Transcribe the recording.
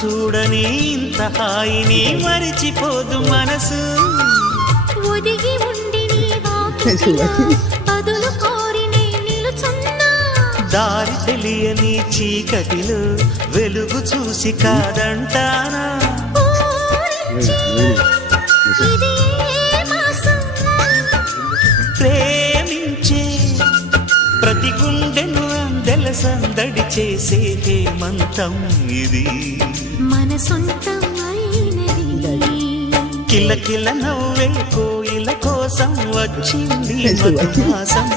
చూడని ఇంత హాయిని మరిచిపోదు మనసు. ఒదిగి ఉండి నీ బదులు కోరి నిలుచున్నా, దారి తెలియని చీకటిలో వెలుగు చూసి కాదంటానా. ప్రేమించే ప్రతి గుండెను అందెల సందడి చేసే హేమంతం ఇది, మన సొంతం అయినది. కిల కిల నవ్వే కోయిల కోసం వచ్చింది మధుమాసం.